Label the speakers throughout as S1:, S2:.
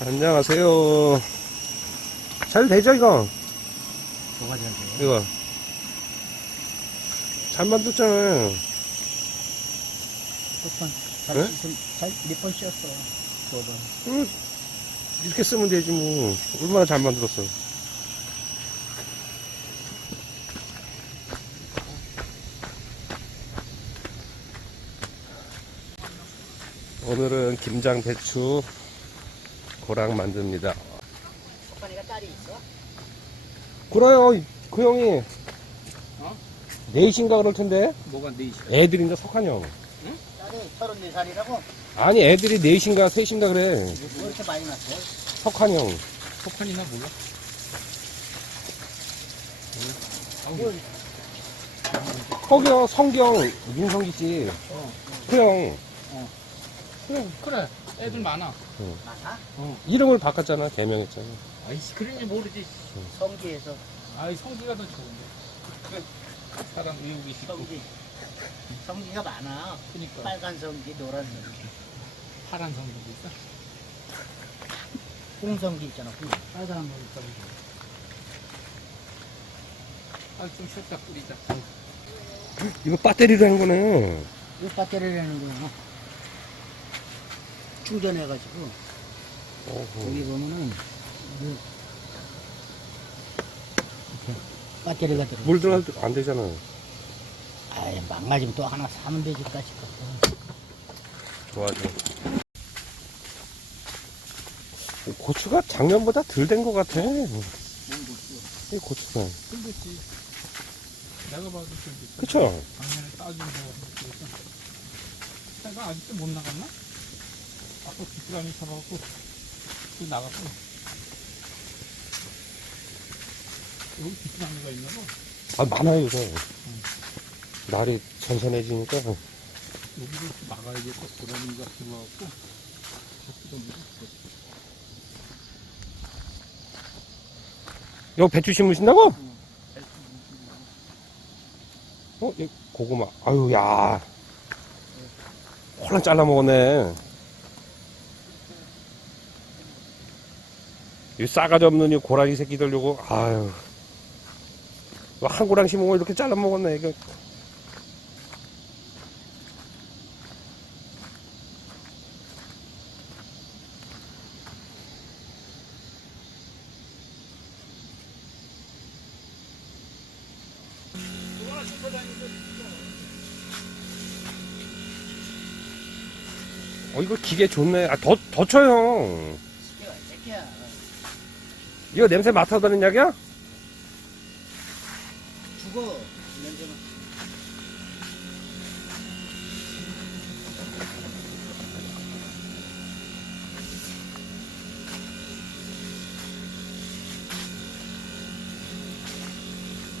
S1: 안녕하세요. 잘 되죠, 이거?
S2: 뭐가 잘 돼요?
S1: 이거. 잘 만들었잖아요.
S2: 몇번 잘
S1: 네?
S2: 씻은, 잘, 몇번 씻었어. 두 번.
S1: 음, 이렇게 쓰면 되지, 뭐. 얼마나 잘 만들었어. 오늘은 김장 배추 고랑 만듭니다.
S2: 오빠네가 딸이 있어?
S1: 그래요, 그 형이.
S2: 어?
S1: 넷인가 그럴 텐데?
S2: 뭐가 네
S1: 애들인가 석한 형.
S2: 딸이 34살이라고?
S1: 아니, 애들이 넷인가 셋인가 그래.
S2: 왜 이렇게 많이 났어요?
S1: 석한 형.
S3: 석판이나 몰라?
S1: 거기요, 성경, 윤성기 씨.
S3: 어.
S1: 그 형.
S3: 그래, 그래. 애들 많아.
S2: 많아?
S1: 이름을 바꿨잖아, 개명했잖아.
S3: 아이씨, 그런지 모르지.
S2: 성기에서.
S3: 아이, 성기가 더 좋은데. 사람 외우기 쉽고.
S2: 성기. 성기가 많아.
S3: 그니까.
S2: 빨간 성기, 노란 성기.
S3: 파란 성기도 있어.
S2: 홍성기 있잖아, 홍. 빨간 거 성기.
S3: 아, 좀 쉬었다 뿌리자.
S1: 이거 배터리로 한 거네.
S2: 이 배터리라는 거야. 충전해가지고, 여기 보면은, 그, 배터리가 들어.
S1: 물 들어가도 안 되잖아.
S2: 아이, 망가지면 또 하나 사면 되지까지.
S1: 좋아, 좋아. 고추가 작년보다 덜 된 것 같아. 이 고추가.
S3: 힘들지. 내가 봐도 힘들지.
S1: 그쵸?
S3: 작년에 따준 거. 내가 아직도 못 나갔나? 아까 뒷사람이 잡아갖고 그 나갔어. 여기 뒷사람이가 있나 봐.
S1: 아, 많아요, 이거. 날이 선선해지니까.
S3: 여기를 나가야겠다. 고라니가 들어와갖고. 저기도 묻었어.
S1: 이거 배추 심으신다고? 어, 이 고구마. 아유, 야. 홀랑 잘라 먹었네. 이 싸가지 없는 이 고라니 새끼들 요거, 아유. 이거 한 고랑 심은 거 이렇게 잘라 먹었네, 이거. 어, 이거 기계 좋네. 아, 더, 더 쳐요. 이거 냄새 맡아다는 약이야?
S2: 죽어. 냄새만.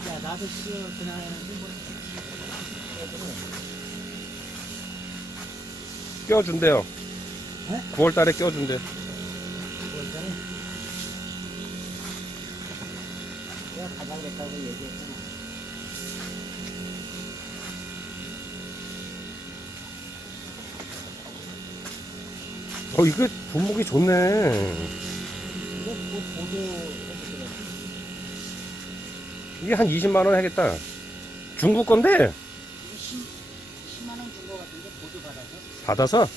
S2: 야, 나도 씨어 그냥 하는데 뭐. 네?
S1: 9월 달에 껴준대.
S2: 그거잖아. 내가 가장 됐다고 얘기했잖아.
S1: 어, 이거 분목이 좋네.
S2: 이거 뭐.
S1: 이게 한 20만원 하겠다. 중국 건데,
S2: 이거 10, 10만 원 준 거 같은데 보도 받아서.
S1: 받아서.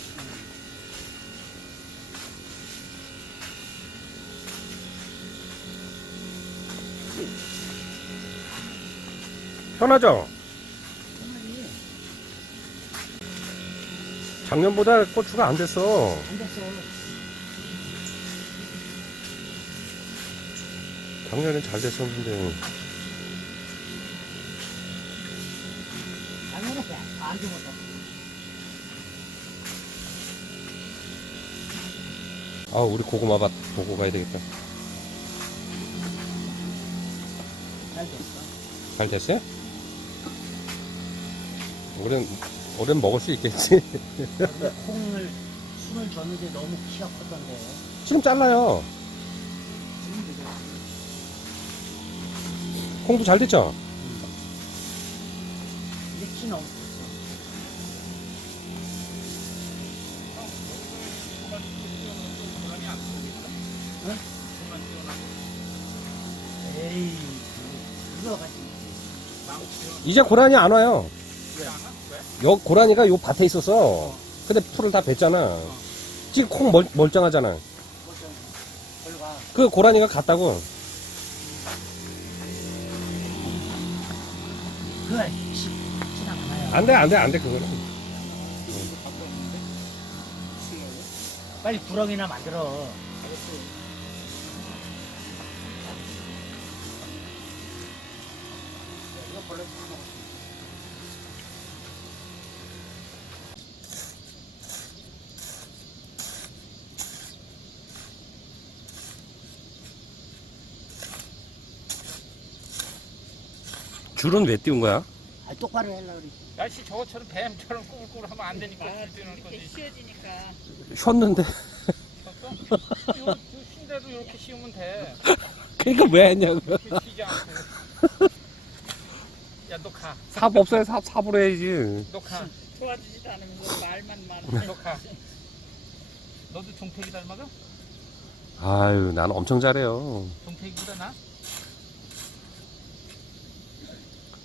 S1: 편하죠? 작년보다 고추가 안 됐어.
S2: 안 됐어.
S1: 작년엔 잘 됐었는데.
S2: 작년에 안 죽었다.
S1: 아, 우리 고구마 밭 보고 가야 되겠다.
S2: 잘 됐어.
S1: 잘 됐어요? 올해는, 올해는 먹을 수 있겠지.
S2: 콩을 순을 줬는데 너무 키가 컸던데.
S1: 지금 잘라요.
S2: 지금?
S1: 콩도 잘 됐죠?
S2: 이제 키 너무. 에이, 가지고.
S1: 이제 고라니 안 와요.
S3: 왜?
S1: 여 고라니가 요 밭에 있었어. 근데 풀을 다 뱉잖아. 지금 콩 멀, 멀쩡하잖아. 그 고라니가 갔다고.
S2: 그거 시, 지나가나요?
S1: 안 돼, 안 돼, 안 돼, 그거는.
S2: 빨리 구렁이나 만들어.
S3: 이거 벌레
S1: 줄은 왜 띄운 거야?
S2: 아, 똑바로 해라 그래.
S3: 날씨 저것처럼 뱀처럼 꾸불꾸불 하면 안 되니까
S4: 아,
S3: 줄 띄우는
S4: 이렇게
S3: 거지.
S4: 씌워지니까
S1: 쉬었는데.
S3: 이거 쉰대로 이렇게 씌우면 돼.
S1: 그러니까 왜 했냐고.
S3: 이렇게 쉬지 않고. 야, 너 가.
S1: 삽 없어요, 삽, 삽으로 해야지.
S3: 너 가.
S4: 도와주지도 않으면서 말만 많아.
S3: 너 가. 너도 종택이 닮아가?
S1: 아유, 나는 엄청 잘해요.
S3: 종택이보다 나?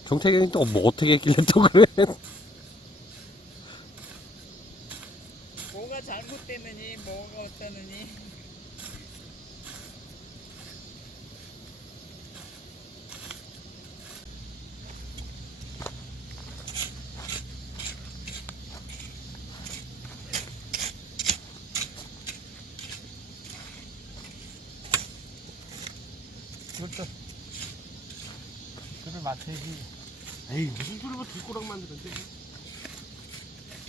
S1: 정태균이 또 뭐 어떻게 했길래 또 그래.
S4: 뭐가 잘못됐느니 뭐가 어쩌느니
S3: 그렇죠. 줄을 맞춰야지.
S1: 에이, 무슨 뭐 들꼬락 만드는데.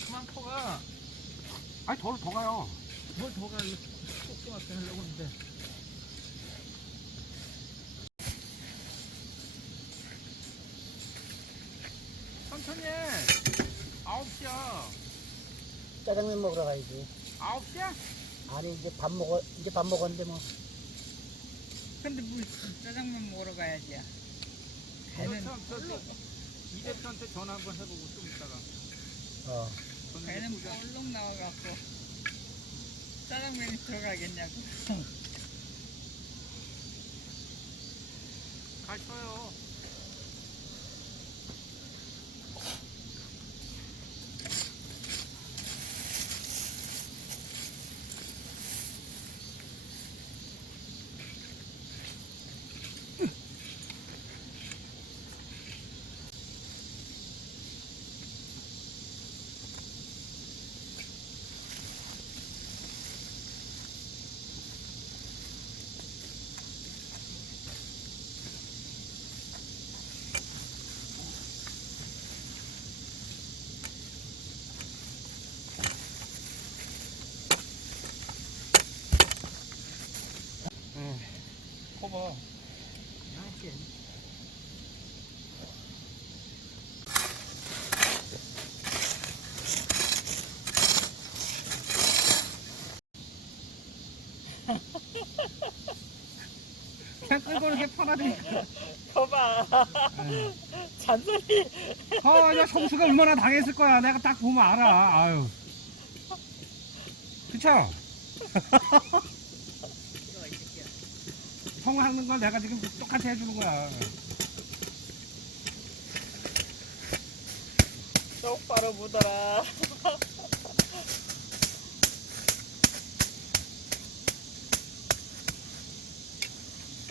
S3: 그만 퍼가.
S1: 아니, 더, 더 가요.
S3: 뭘 더 가. 이거 꼭지 맞춰 하려고 하는데. 천천히 해. 아홉 시야.
S2: 짜장면 먹으러 가야지.
S3: 아홉 시야?
S2: 아니, 이제 밥 먹어, 이제 밥 먹었는데 뭐.
S4: 근데 뭐 짜장면 먹으러 가야지 배는
S3: 저, 저, 저, 이 대표한테 전화 한번 해보고 좀 이따가.
S2: 어.
S3: 저는
S4: 배는 볼록 나와갖고 짜장면이 들어가겠냐고
S3: 가셔요. 이렇게 편하니까.
S4: 거봐 잔소리
S1: 아, 야, 형수가 얼마나 당했을 거야. 내가 딱 보면 알아. 아유. 그쵸? 형 하는 걸 내가 지금 똑같이 해주는 거야.
S4: 똑바로 묻어라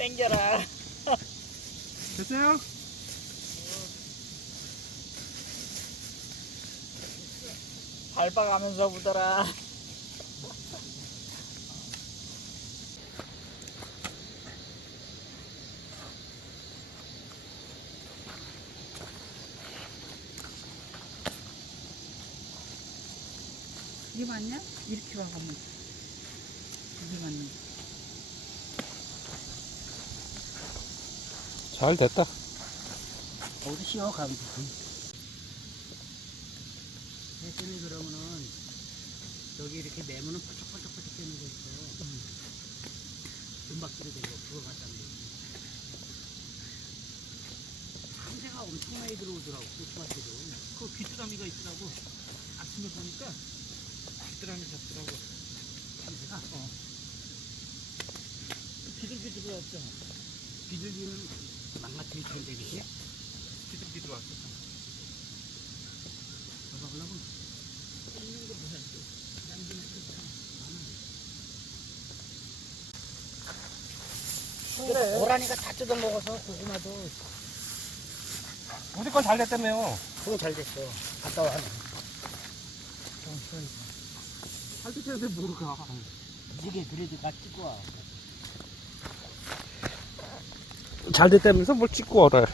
S4: 땡겨라
S1: 됐어요?
S4: 밟아가면서 묻어라 이게 맞냐? 이렇게 와가면 이게 맞는 거
S1: 잘 됐다.
S2: 거기서 쉬어 가면 되지. 혜진이 그러면은 여기 이렇게 내면은 펄쩍펄쩍펄쩍 되는 거 있어. 은박지로 되고 그거 갖다 놓으면. 상대가 엄청 많이 들어오더라고 고추밭에도.
S3: 그 귀뚜라미가 있더라고. 아침에 보니까 귀뚜라미 잡더라고.
S2: 상대가.
S3: 어. 들어왔죠.
S2: 비둘기는 망가뜨릴 텐데 그지?
S3: 비둘기 들어왔어.
S2: 잡아보려고 그래 고라니가 다 뜯어먹어서 고구마도
S1: 우리 건 잘 됐다며요.
S2: 그거 잘 됐어 갔다 와
S3: 살뜰 때 모르가.
S2: 이게 그래도 가 찍고 와
S1: 잘 됐다면서 뭘 찍고 와라.